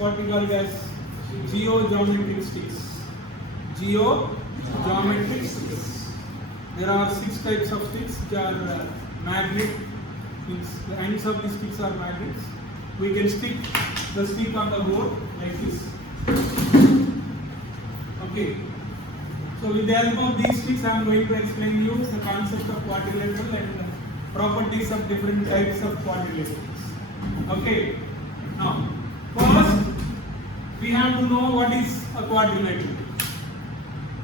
what we call it as geogeometric sticks. Geogeometric sticks. There are 6 types of sticks which are magnet. The ends of the sticks are magnets. We can stick the stick on the board like this. Okay. So with the help of these sticks, I am going to explain you the concept of quadrilateral and the properties of different types of quadrilaterals. Okay. Now, first we have to know what is a quadrilateral.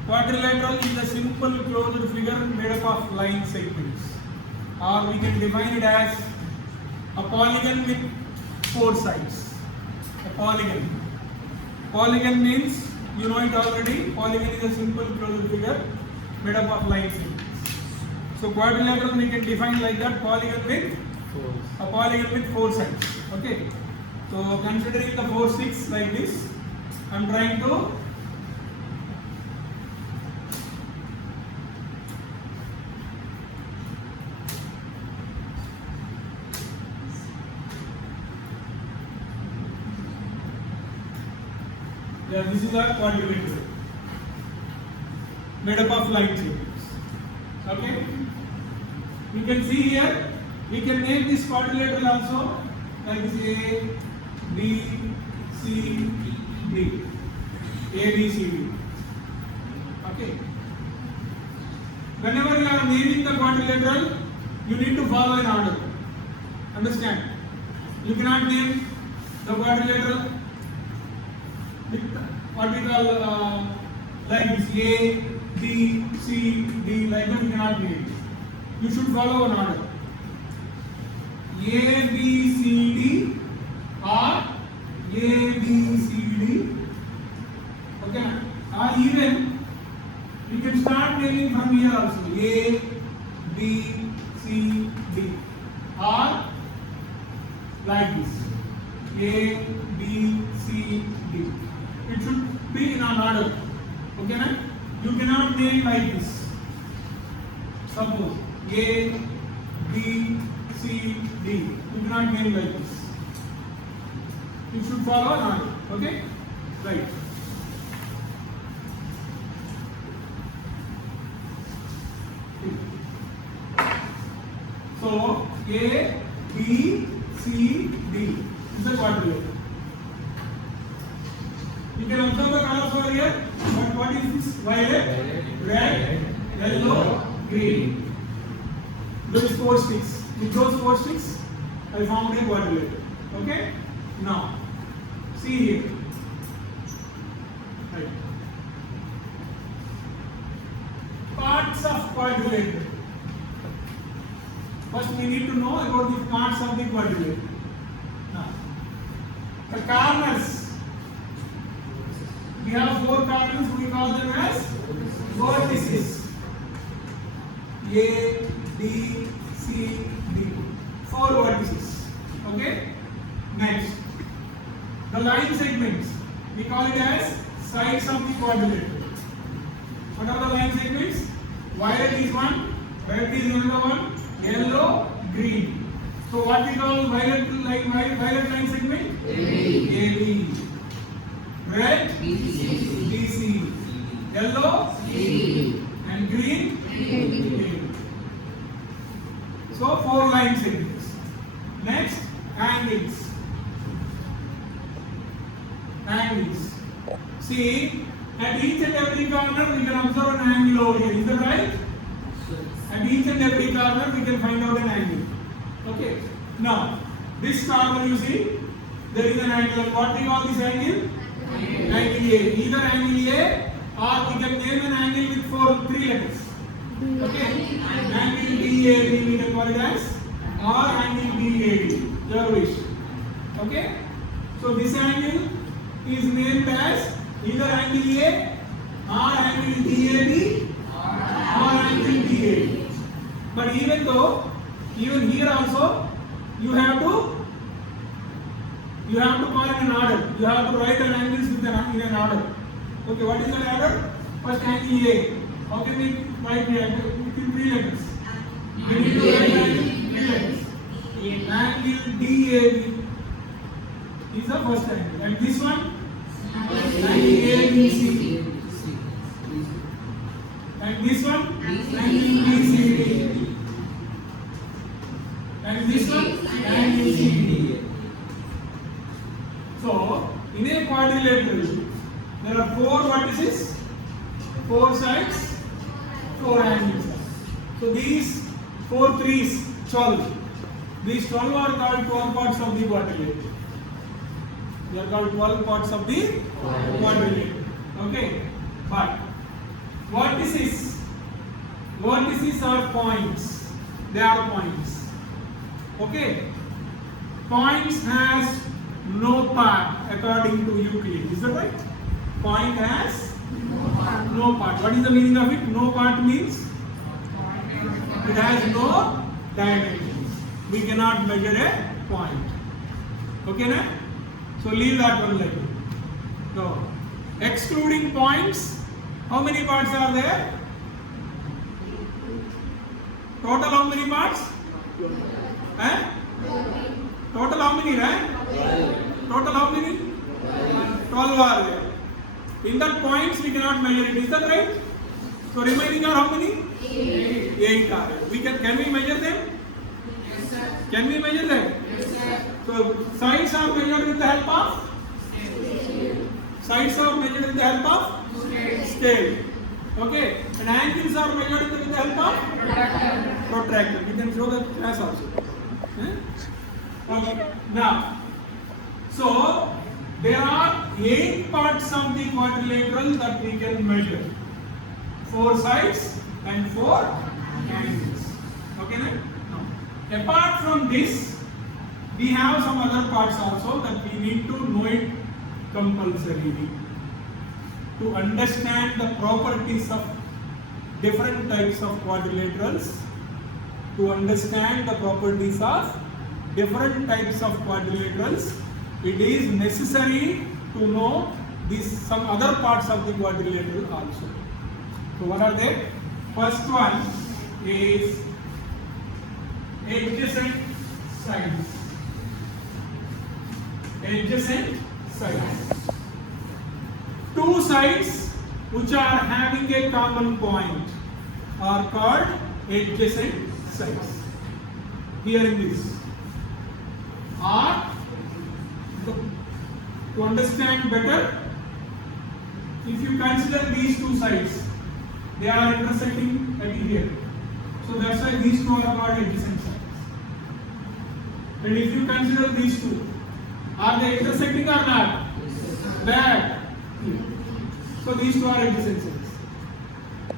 Quadrilateral is a simple closed figure made up of line segments, or we can define it as a polygon with 4 sides. A polygon. Polygon means, you know it already, polygon is a simple closed figure made up of line segments. So quadrilateral we can define like that, polygon with a polygon with 4 sides. Okay. So considering the 4 sticks like this, I am trying to this is our quadrilateral made up of line segments. Okay. You can see here, we can make this quadrilateral also like this: A, B, C, D. A, B, C, D. Okay. Whenever you are naming the quadrilateral, you need to follow an order. Understand? You cannot name the quadrilateral with what we call like this: A, B, C, D. Like that you cannot name. You should follow an order. A, B, C, D, or A, B, C, D. Okay. Or even we can start naming from here also: A, B, C, D. Or like this: A, B, C, D. It should be in an order. Okay, na? You cannot name like this. Suppose A, B, C, D. You cannot name like this. You should follow an order. Okay? Right. So A, B, C, D is the quadrilateral. You can observe the colors over here. But what is this? Violet, red, yellow, green. Those 4 sticks. With those 4 sticks, I found a quadrilateral. Okay? Now, see here. Right. Parts of quadrilateral. First, we need to know about the parts of the quadrilateral. Now, the corners. We have 4 corners, we call them as vertices. A, B, C, D. 4 vertices. Okay? Next, the line segments, we call it as sides of the quadrilateral. What are the line segments? Violet is one, red is another one, yellow, green. So what we call violet line segment? AB. Red, BC. Yellow, CD. And green, AB. So 4 line segments. Next, angles. Angles. See, at each and every corner we can observe an angle over here. Is that right? At each and every corner we can find out an angle. Okay. Now, this corner you see, there is an angle. What we call this angle? Angle A. Either angle A, or we can name an angle with 3 letters. Okay. Angle DAB we can call it as, or angle BAD. Your wish. Okay. So this angle is named as either angle A, or angle DAB, or angle BAD. But even here also, you have to call in an order. You have to write an angles in an order. Okay, what is the order? First angle A. How can we write within 3 letters? We need to write angle 3 letters. Angle DAB is the first angle. And this one? ABC. And this one? BCD. And this one? CD. So, in a quadrilateral, there are 4 vertices, 4 sides, 4 angles. So, these 4 threes, 12. These 12 are called 12 parts of the quadrilateral. They are called 12 parts of the quadrilateral. Okay. But vertices are points. They are points. Okay. Points has no part according to Euclid. Is that right? Point has no part. What is the meaning of it? No part means it has no dimensions. We cannot measure a point. Okay, na? So leave that one like that. So, excluding points, how many parts are there? Total how many parts? Eh? Total how many, right? Total how many? 12 are there. In that points we cannot measure it. Is that right? So remaining are how many? 8 are there. Can we measure them? Yes, sir. Can we measure them? Yes, sir. So sides are measured with the help of? Sides are measured with the help of? Scale. Okay. And angles are measured with the help of? Protractor. We can show the class also. Okay. Now, so there are 8 parts of the quadrilateral that we can measure. 4 sides and 4 angles. Okay, now, apart from this, we have some other parts also that we need to know it compulsorily to understand the properties of different types of quadrilaterals. To understand the properties of different types of quadrilaterals, it is necessary to know some other parts of the quadrilateral also. So what are they? First one is adjacent sides. Adjacent sides. 2 sides which are having a common point are called adjacent sides. Here in this. Or to understand better, if you consider these 2 sides, they are intersecting at here. So that's why these 2 are called adjacent sides. And if you consider these 2, are they intersecting or not? That. So these 2 are adjacent sides.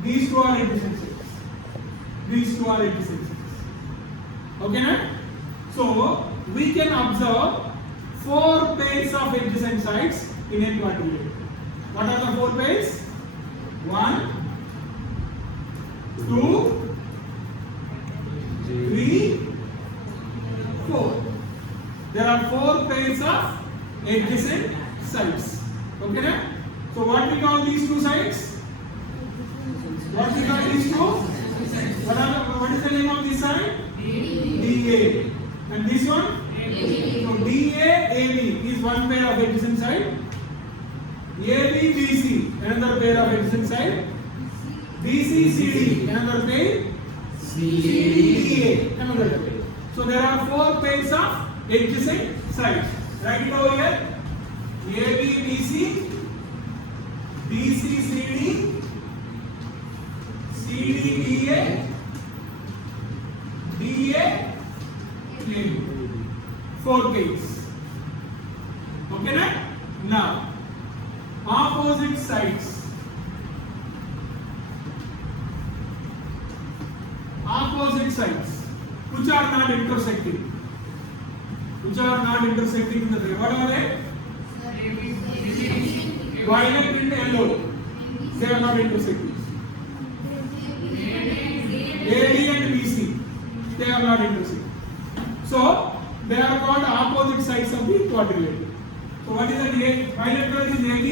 These 2 are adjacent sides. These 2 are adjacent sides. Okay, na? So we can observe 4 pairs of adjacent sides in a quadrilateral. What are the 4 pairs? 1, 2, 3, 4. There are 4 pairs of adjacent sides. Okay, na? So what we call these 2 sides? What we call these 2? What is the name of this side? DA. And this one? So DA, AB is one pair of adjacent side. AB, BC, another pair of adjacent side. BC, CD, another pair. CD, DA, another pair. So there are 4 pairs of adjacent sides. Write it over here. AB, BC, BC, CD, CD, DA, DA, AB. 4 pairs. Okay, na? Now, opposite sides. Opposite sides, which are not intersecting. Which are not intersecting in the way. What are they? Violet and yellow. They are not intersecting. AD and BC. They are not intersecting. So, they are called opposite sides of the quadrilateral. So what is the bilateral is AB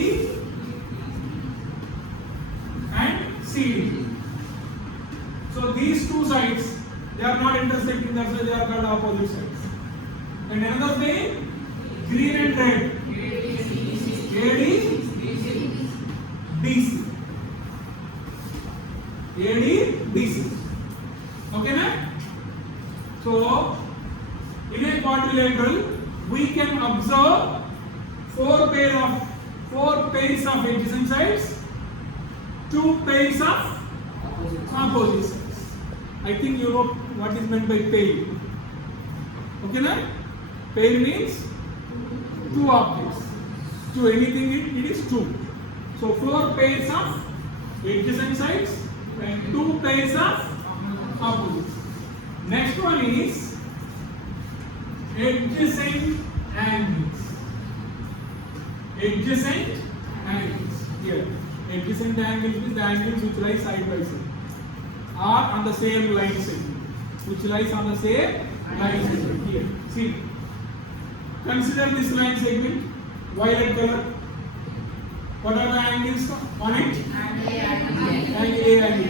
and CD. So these 2 sides, they are not intersecting, that's why they are called opposite sides. And another way, Green and red. AD, DC. AD, DC. Okay, na? So, in a quadrilateral, we can observe four pairs of adjacent sides, 2 pairs of opposite sides. I think you know what is meant by pair. Okay, na? Pair means 2 objects. To anything it is 2. So 4 pairs of adjacent sides and 2 pairs of opposites. Next one is adjacent angles. Adjacent angles. Here, adjacent angles is the angles which lie side by side, or on the same line segment, which lies on the same line segment. Here, see. Consider this line segment, violet color. What are the angles on it? Angle A, angle B.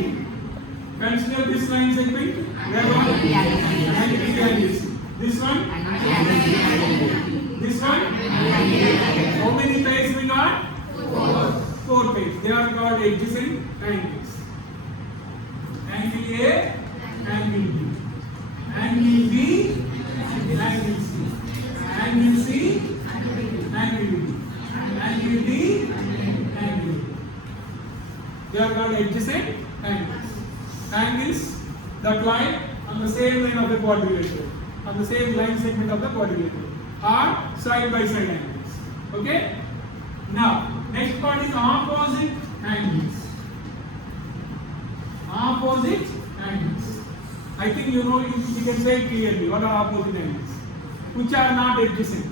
Consider this line segment, red one, angle B, angle C. This one, this one. How many pairs we got? 4 pairs. They are called adjacent angles. Angle A, angle B, angle B, angle C, angle C, angle B, angle D, angle B. They are called adjacent angles. Angles that lie on the same line of the quadrilateral, on the same line segment of the quadrilateral, are side by side angles. Okay? Now, next part is opposite angles. Opposite angles. I think you know, you can say clearly what are opposite angles. Which are not adjacent.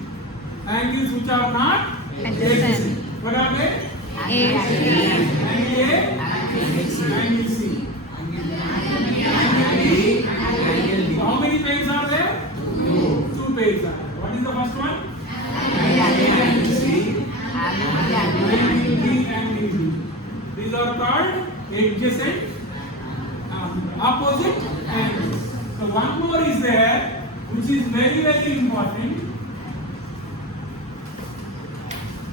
Angles which are not adjacent. What are they? Angle A, angle C. How many pairs are there? 2 pairs are there. What is the first one? Angle C, angle B, angle B. These are called adjacent, opposite angles. So one more is there, which is very, very important.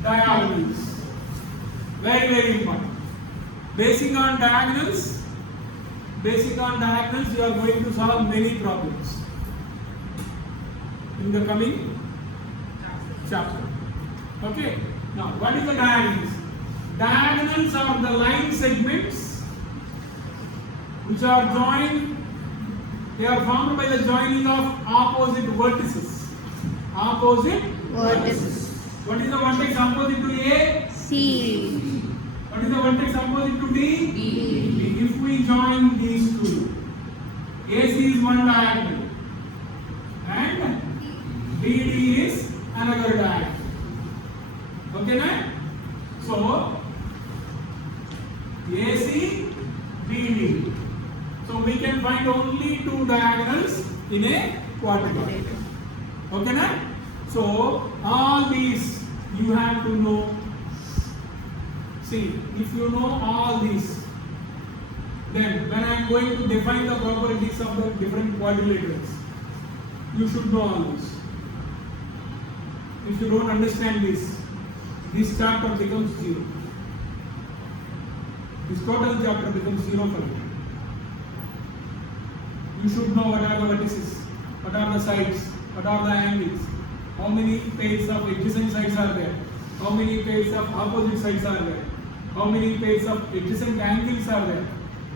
Diagonals. Very, very important. Basing on diagonals, you are going to solve many problems in the coming chapter. Okay. Now, what is the diagonals? Diagonals are the line segments which are joined. They are formed by the joining of opposite vertices. Opposite vertices. What is the vertex opposite to A? C. What is the vertex opposite to D? D. If we join these two, AC is one diagonal and BD is another diagonal. Okay, na? So AC, BD. So we can find only 2 diagonals in a quadrilateral. Okay, na? So all these you have to know. See, if you know all these, then when I am going to define the properties of the different quadrilaterals, you should know all this. If you don't understand this chapter becomes 0. This total chapter becomes 0 for you. You should know what are the vertices, what are the sides, what are the angles, how many pairs of adjacent sides are there, how many pairs of opposite sides are there, how many pairs of adjacent angles are there,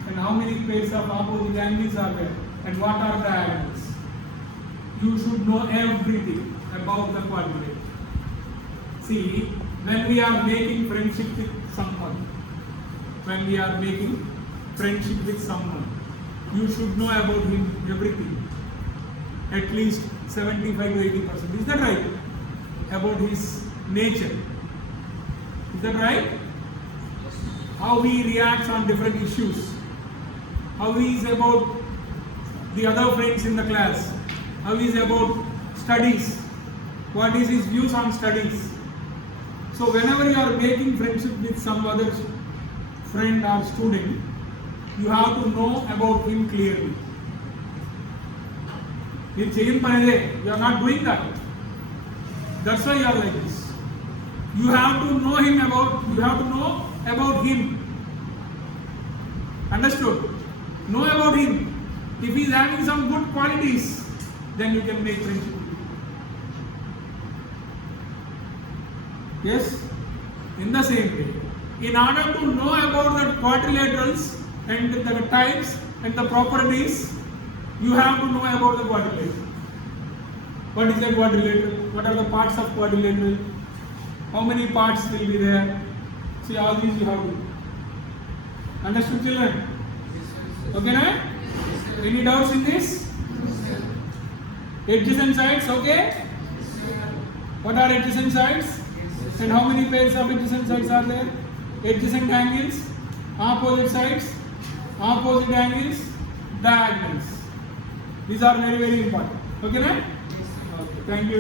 and how many pairs of opposite angles are there, and what are the angles. You should know everything about the quadrilateral. See, when we are making friendship with someone, you should know about him everything. At least 75 to 80%. Is that right? About his nature. Is that right? How he reacts on different issues. How he is about the other friends in the class. How he is about studies. What is his views on studies. So whenever you are making friendship with some other friend or student, you have to know about him clearly. You are not doing that. That's why you are like this. You have to know about him. Understood? Know about him. If he is having some good qualities, then you can make friendship. Yes? In the same way, in order to know about the quadrilaterals and the types and the properties, you have to know about the quadrilateral. What is a quadrilateral? What are the parts of quadrilateral? How many parts will be there? See, all these you have to. Understood, children? Okay, right? Any doubts in this? Adjacent sides, okay? What are adjacent sides? And how many pairs of adjacent sides are there? Adjacent angles, opposite sides, opposite angles, diagonals. These are very, very important. Okay, right? Okay, thank you.